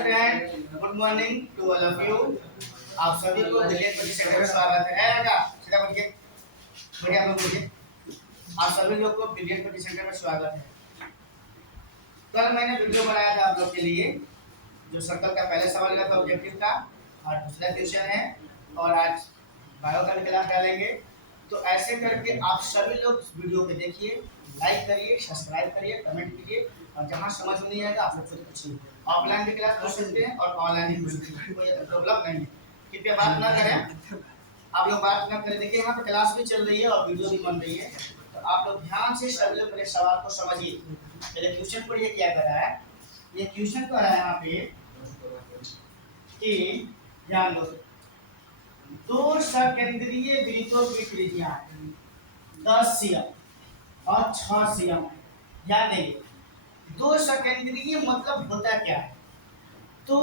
Student, good morning to all of you. आप सभी को ब्रिलियंट कोचिंग सेंटर में स्वागत है। बेटा सीधा बोलिए, बढ़िया आप लोग बोलिए। आप सभी लोग को ब्रिलियंट कोचिंग सेंटर में स्वागत है। कल मैंने वीडियो बनाया था आप लोग के लिए, जो सर्कल का पहले सवाल का था ऑब्जेक्टिव का, और दूसरा क्वेश्चन है, और आज बायो का क्लास डालेंगे। तो ऐसे करके आप सभी लोग वीडियो को देखिए, लाइक करिए, सब्सक्राइब करिए, कमेंट कीजिए, और जहाँ समझ में नहीं आएगा आप लोग खुद पूछिए। ऑफलाइन भी क्लास पूछ सकते हैं और ऑनलाइन भी पूछ सकते हैं, कोई प्रॉब्लम नहीं है। कृपया बात ना करें, आप लोग बात ना करें। देखिए यहाँ पे क्लास भी चल रही है और वीडियो भी बन रही है, तो आप लोग ध्यान से सभी लोग मेरे सवाल को समझिए। पहले क्वेश्चन पढ़िए क्या कर रहा है। ये क्वेश्चन कह रहा है यहाँ पे कि ध्यान दो, दो सकेंद्रीय वृत्तों की त्रिज्या 10 सीएम और 6 सीएम। ध्यान देंगे, दो सकेंद्रीय मतलब होता क्या है। तो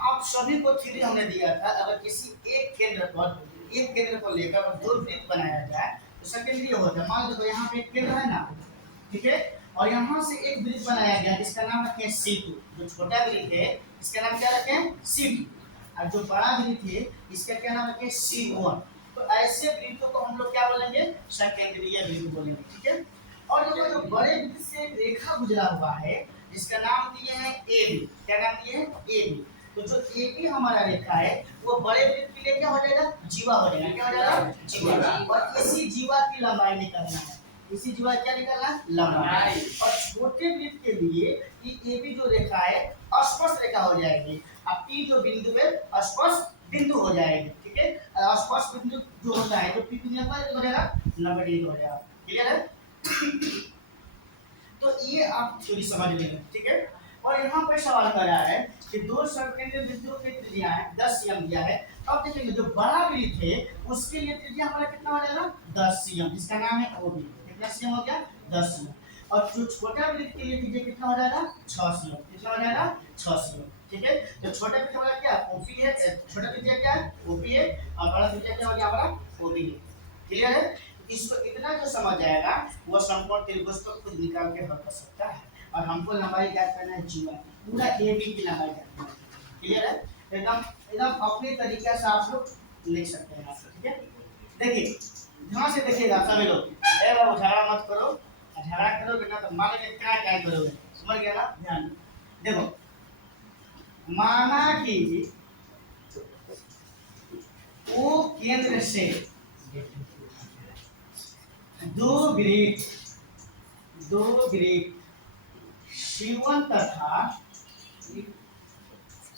आप सभी को थ्योरी हमने दिया था, अगर किसी एक केंद्र को लेकर दो वृत्त बनाया जाए तो सकेंद्रीय होता है। मान लो यहाँ पे एक केंद्र है ना, ठीक है, और यहाँ से एक वृत्त बनाया गया जिसका नाम रखें C2। जो छोटा वृत्त है इसका नाम क्या रखें C2, और जो बड़ा वृत्त है इसका क्या नाम रखें C1। तो ऐसे वृत्तों को हम लोग क्या बोलेंगे, सकेंद्रीय वृत्त बोलेंगे, ठीक है। और जो बड़े वृत्त से एक रेखा गुजरा हुआ है जिसका नाम दिए हैं AB। क्या नाम दिए हैं, AB। तो जो AB हमारा रेखा है वो बड़े वृत्त के लिए क्या हो जाएगा, जीवा हो जाएगा। क्या हो जाएगा, जीवा। और इसी जीवा की लंबाई निकालना है, इसी जीवा क्या निकालना है, लंबाई। और छोटे वृत्त के लिए ये AB जो रेखा है स्पर्श रेखा हो जाएगी, अब P जो बिंदु है स्पर्श बिंदु हो जाएगी, ठीक है। स्पर्श बिंदु जो होता है तो P कितना हो जाएगा, 90 डिग्री हो जाएगा। क्लियर है। तो ये आप थ्योरी समझ लेंगे, ठीक है। और यहाँ पर सवाल कर रहा है कि दो सकेंद्रीय वृत्तों की त्रिज्या है 10 सीएम दिया है। अब देखेंगे जो बड़ा वृत्त है उसके लिए त्रिज्या हमारा कितना हो जाएगा, 10 सीएम, जिसका नाम है OB। कितना सीएम हो गया, 10 सीएम। और जो छोटा वृत्त के लिए त्रिज्या कितना हो जाएगा, 6 सीएम। कितना हो जाएगा, 6 सीएम, ठीक है। तो छोटा वृत्त हमारा क्या OP है, छोटा त्रिज्या क्या है OP है, और बड़ा त्रिज्या क्या हो गया हमारा OB है। क्लियर है। इसको इतना जो समझ आएगा वो संपूर्ण त्रिभुज को खुद निकाल के हल कर सकता है। और हमको लंबाई ज्ञात करना है जीवा, पूरा AB की लंबाई ज्ञात करना है। क्लियर है। एकदम एकदम अपने तरीके से आप लोग लिख सकते हैं, ठीक है। देखिए ध्यान से देखिएगा सभी लोग, ए बाबू झगड़ा मत करो, झगड़ा करोगे ना तो मानेंगे क्या क्या करोगे, समझ गया ना। ध्यान देखो, माना कि वो केंद्र से दो वृत्त C1 तथा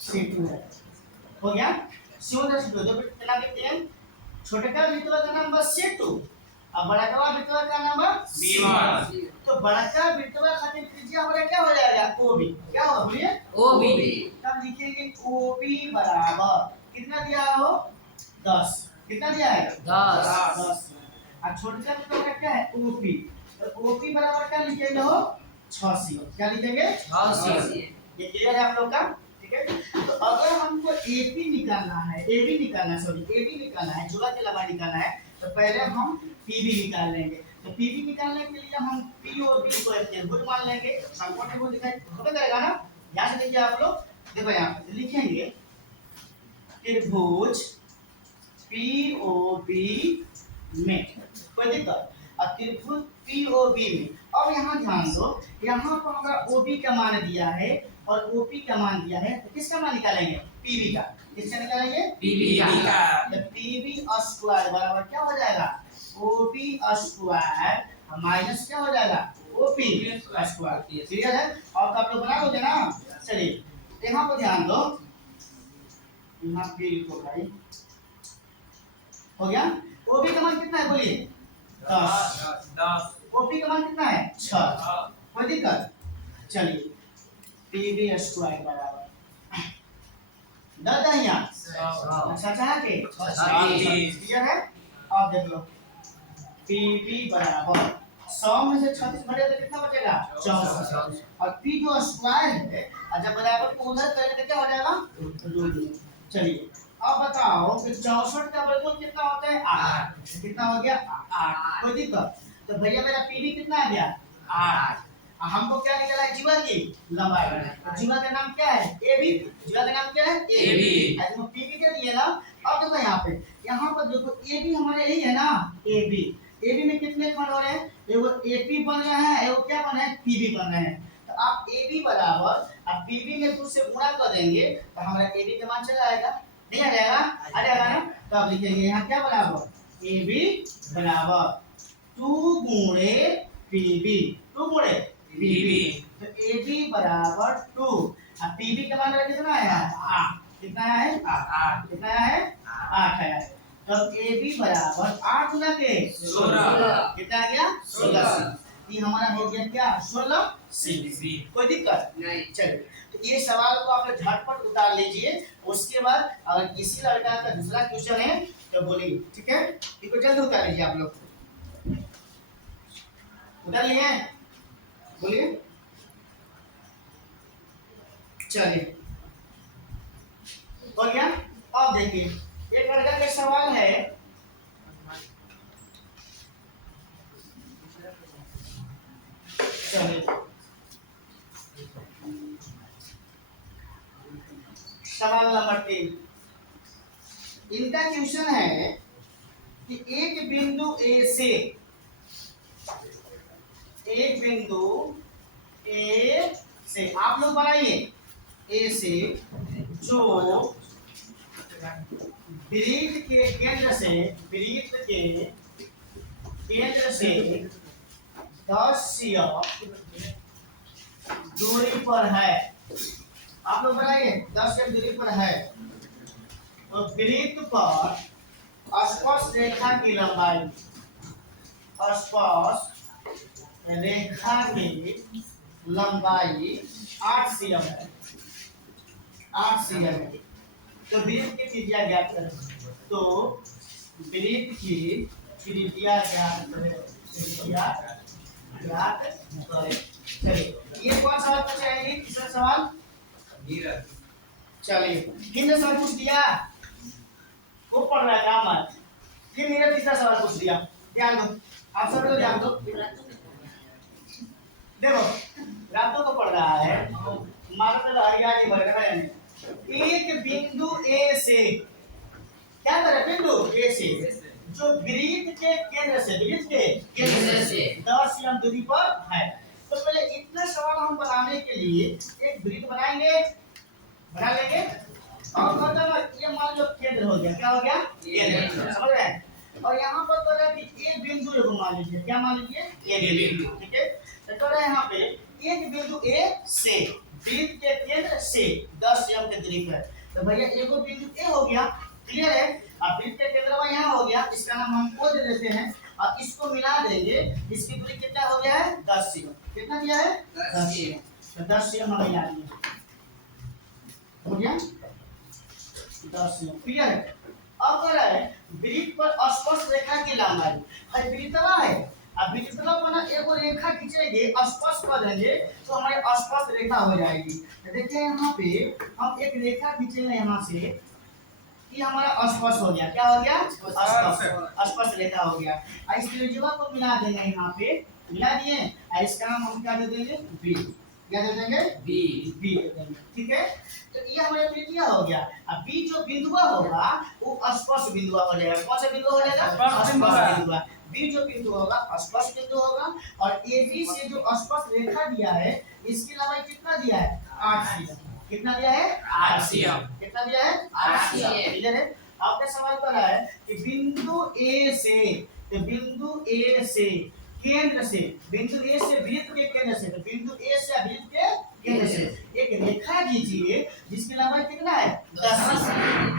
C2 है। हो गया, C1 तथा C2 जो कितना वृत्त है, छोटे का वृत्त का नाम बस C2 और बड़ा का वृत्त का नाम है C1। तो बड़ा का वृत्त का खातिर त्रिज्या हमारा क्या हो जाएगा, OB। क्या हो, बोलिए OB। तब लिखेंगे OB बराबर कितना दिया हो, 10। कितना दिया है, 10। और छोटे का वृत्त क्या है OP। तो OP बराबर क्या लिखेंगे हो, 6 सीएम। क्या लिखेंगे, 6 सीएम। ये क्लियर है आप लोग का, ठीक है। तो अगर हमको AB निकालना है, AB निकालना है, जुड़ा के लंबाई निकालना है, तो पहले हम PB निकाल लेंगे। तो PB निकालने के लिए हम POB को एक त्रिभुज मान लेंगे, समकोण त्रिभुज दिखाई होता करेगा ना। यहाँ से देखिए आप लोग, देखो यहाँ पे लिखेंगे त्रिभुज POB में, कोई दिक्कत, और त्रिभुज POB में। अब यहाँ ध्यान दो, यहाँ पर हमारा OB का मान दिया है और OP का मान दिया है, तो किसका मान निकालेंगे, PB का। किसका निकालेंगे, PB का। तो PB स्क्वायर बराबर क्या हो जाएगा, OB स्क्वायर माइनस क्या हो जाएगा, OP स्क्वायर। क्लियर है। और आप लोग बना दोगे ना। चलिए यहाँ पर ध्यान दो, यहाँ पे लिखो भाई, हो गया। OB का मान कितना है, बोलिए 10। OP का मान कितना है, 6। कोई दिक्कत, चलिए PB स्क्वायर बराबर 10 है यहाँ, अच्छा चाह के क्लियर है। अब देख लो PB बराबर 100 में से 36 घटा तो कितना बचेगा, 64। और P जो स्क्वायर है जब बराबर को उधर करेंगे तो क्या हो जाएगा, चलिए अब बताओ कि 64 का वर्गमूल कितना होता है, 8। कितना हो गया, 8। कोई दिक्कत। तो भैया मेरा PB कितना आ गया, 8। हमको क्या निकला है? जीवा की लंबाई। तो जीवा का नाम क्या है? AB। जीवा का नाम क्या है? AB। ऐसे में PB दे दिए ना। अब देखो यहाँ पर देखो AB हमारे यही है ना, AB। AB में कितने खंड हो रहे हैं? एगो AP बन रहे हैं, एगो क्या बन रहे हैं? PB बन रहे हैं। तो आप AB बराबर अब PB में 2 से गुणा कर देंगे तो हमारा AB का मान चला आएगा, नहीं आ जाएगा? आ जाएगा ना। तो अब लिखेंगे यहाँ क्या बराबर? AB बराबर 2 गुणे PB, 2 गुणे PB। तो AB बराबर 2 अब PB का मान कितना है? 8। कितना है? 8। कितना है? 8 है। तो AB बराबर 8 गुना के 16। कितना आ गया? 16। ये हमारा हो गया क्या? 16 सी। कोई दिक्कत नहीं। चलिए, तो ये सवाल को आप झटपट उतार लीजिए। उसके बाद अगर किसी लड़का का दूसरा क्वेश्चन है तो बोलिए, ठीक है? इसको जल्दी उतार लीजिए आप लोग। उतार लिए? बोलिए। चलिए, हो गया। अब देखिए, एक लड़का का सवाल है, चलिए सवाल नंबर 3। इनका क्वेश्चन है कि एक बिंदु A से, एक बिंदु A से आप लोग बनाइए, A से जो वृत्त के केंद्र से, वृत्त के केंद्र से 10 cm दूरी पर है। आप लोग बनाइए, 10 cm दूरी पर है। तो वृत्त पर स्पर्श रेखा की लंबाई, स्पर्श रेखा की लंबाई 8 cm है, 8 cm है। तो वृत्त की त्रिज्या ज्ञात करें। तो वृत्त की त्रिज्या ज्ञात करें, त्रिज्या ज्ञात करें। चलिए, ये कौन सवाल पूछा है? ये तीसरा सवाल। चलिए, कितने सवाल पूछ दिया? वो पढ़ रहा है काम मत। फिर मेरा तीसरा सवाल पूछ दिया। ध्यान दो, आप सब लोग ध्यान दो। देखो, रातों को पढ़ रहा है, मारो तो हरिया जी बढ़ रहा है। एक बिंदु A से, क्या करे? बिंदु A से जो वृत्त के केंद्र से, वृत्त के केंद्र से 10 cm दूरी पर है। तो पहले इतना सवाल हम बनाने के लिए एक वृत्त बनाएंगे, बना लेंगे। और मतलब ये मान लो केंद्र हो गया, क्या हो गया? केंद्र, समझ रहे हैं? और यहाँ पर तो है कि एक बिंदु को मान लीजिए, क्या मान लीजिए? एक बिंदु, ठीक है? तो रहे यहाँ पे एक बिंदु A से वृत्त के केंद्र से 10 cm की दूरी पर। तो भैया एगो बिंदु A हो गया, क्लियर है? अब वृत्त के केंद्र यहाँ हो गया, इसका नाम हम O दे देते हैं और इसको मिला देंगे। इसकी दूरी कितना हो गया है? 10 cm। कितना दिया है? 10 cm। तो 10 cm हमें मिला दिया, हो गया 10 cm, क्लियर है? अब क्या है? वृत्त पर स्पर्श रेखा की लंबाई, हर वृत्तवा है। अब वृत्तवा पर एक रेखा खींचेंगे, स्पर्श कर देंगे तो हमारे स्पर्श रेखा हो जाएगी। तो देखिए यहाँ पे हम एक रेखा खींचेंगे यहाँ से, कि हमारा स्पर्श हो गया। क्या हो गया? स्पर्श, स्पर्श रेखा हो गया। और इस त्रिज्या को मिला देंगे, यहाँ पे मिला दिए और इसका नाम हम क्या दे देंगे? बी। क्या दे देंगे? बी। बी दे देंगे, ठीक है? तो ये हमारा त्रिज्या हो गया। अब बी जो बिंदुआ होगा वो स्पर्श बिंदुआ हो जाएगा। कौन सा बिंदु हो जाएगा? स्पर्श बिंदुआ। बी जो बिंदु होगा स्पर्श बिंदु होगा। और AB से जो स्पर्श रेखा दिया है इसकी लंबाई कितना दिया है? 8 cm। कितना दिया है? 8 cm। कितना दिया है? 8 cm, क्लियर है? आपका सवाल कर रहा है कि बिंदु A से, तो बिंदु A से केंद्र से, बिंदु A से वृत्त के केंद्र से, तो बिंदु A से वृत्त के केंद्र से एक रेखा खींचिए जिसकी लंबाई कितना है? 10 cm।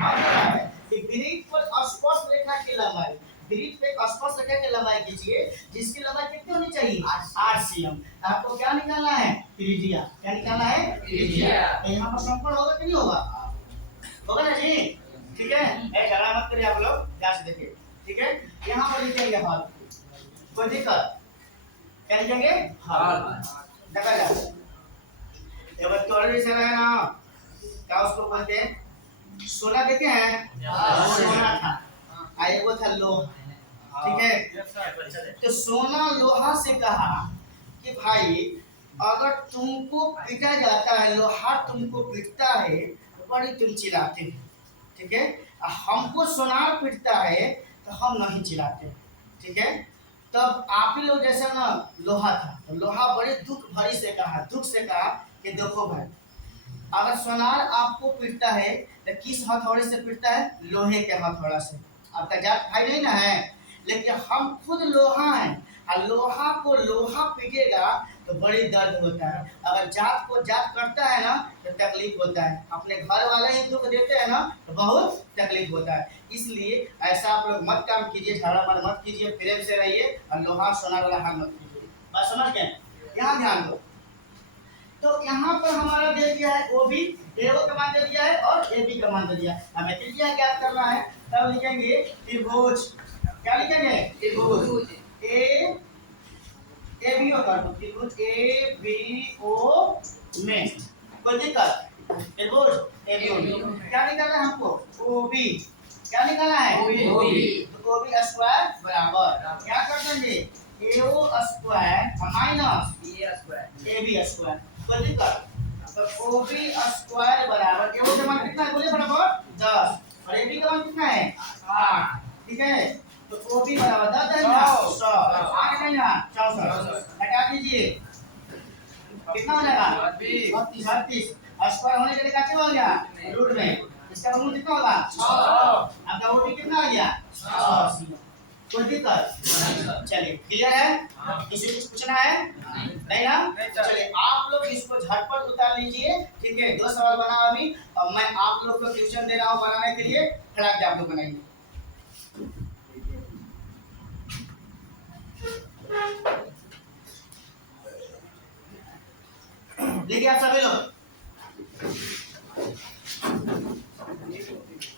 अब क्या है कि वृत्त पर स्पर्श रेखा की लंबाई, वृत्त पे स्पर्श रेखा की लंबाई खींचिए जिसकी लंबाई कितनी होनी चाहिए? 8 cm। आपको क्या निकालना है? त्रिज्या। क्या निकालना है? त्रिज्या। तो यहाँ पर समकोण होगा कि नहीं होगा? होगा ना जी? ठीक है, झगड़ा मत करिए आप लोग, ध्यान से देखिए, ठीक है? यहाँ पर लिखेंगे हल, कोई दिक्कत? क्या लिखेंगे? हल। देखा जाए ये बच्चों जैसे है ना, क्या उसको बोलते हैं? सोना देखे हैं? सोना था, आए वो था लोहा, ठीक है? तो सोना लोहा से कहा कि भाई अगर तुमको पीटा जाता है, लोहा तुमको पीटता है तो बड़ी तुम चिल्लाते हो, ठीक है। हमको सोनार पीटता है तो हम नहीं चिल्लाते, ठीक है। तब आप ही लोग जैसा ना लोहा था, तो लोहा बड़े दुख से कहा कि देखो भाई, अगर सोनार आपको पीटता है तो किस हथौड़े से पीटता है? लोहे के हथौड़ा से। आपका जात भाई नहीं ना है, लेकिन हम खुद लोहा हैं, और लोहा को लोहा पीटेगा तो बड़ी दर्द होता है। अगर जात को जात करता है ना तो तकलीफ होता है, अपने घर वाले ही दुख देते हैं ना तो बहुत तकलीफ होता है। इसलिए ऐसा आप लोग मत काम कीजिए, झगड़ा मत कीजिए, प्रेम से रहिए और लोहा सोनार वाला हाल मत कीजिए। बात समझ गए? यहाँ ध्यान दो। तो यहाँ पर हमारा दे दिया है ओबी, एओ का मान दे दिया है और एबी का मान दे दिया है। हमें त्रिज्या ज्ञात करना है, तब लिखेंगे त्रिभुज। क्या लिखेंगे? त्रिभुज ए बी ओ का त्रिभुज ए बी ओ में कोई दिक्कत? त्रिभुज ए बी ओ में क्या निकालना है हमको? ओबी। क्या निकालना है? ओबी। तो ओबी स्क्वायर बराबर क्या कर देंगे? एओ square minus A B square. कोई दिक्कत? तो ओबी स्क्वायर बराबर एओ का मान कितना है बोले फटाफट? 10 और एबी का मान कितना है? 8, ठीक है। तो ओबी बराबर 10 है ना 100, 8 है ना 64, हटा दीजिए कितना हो जाएगा? 32 स्क्वायर होने के लिए क्या हो गया? रूट में इसका वर्गमूल कितना होगा? 6। आपका ओबी कितना आ गया? 6। कोई दिक्कत? चलिए क्लियर है? किसी कुछ पूछना है? नहीं ना? चलिए आप लोग इसको झटपट उतार लीजिए, ठीक है। 2 सवाल बना अभी, अब मैं आप लोग को ट्यूशन दे रहा हूँ बनाने के लिए, फटाक से आप लोग बनाइए। देखिए आप सभी लोग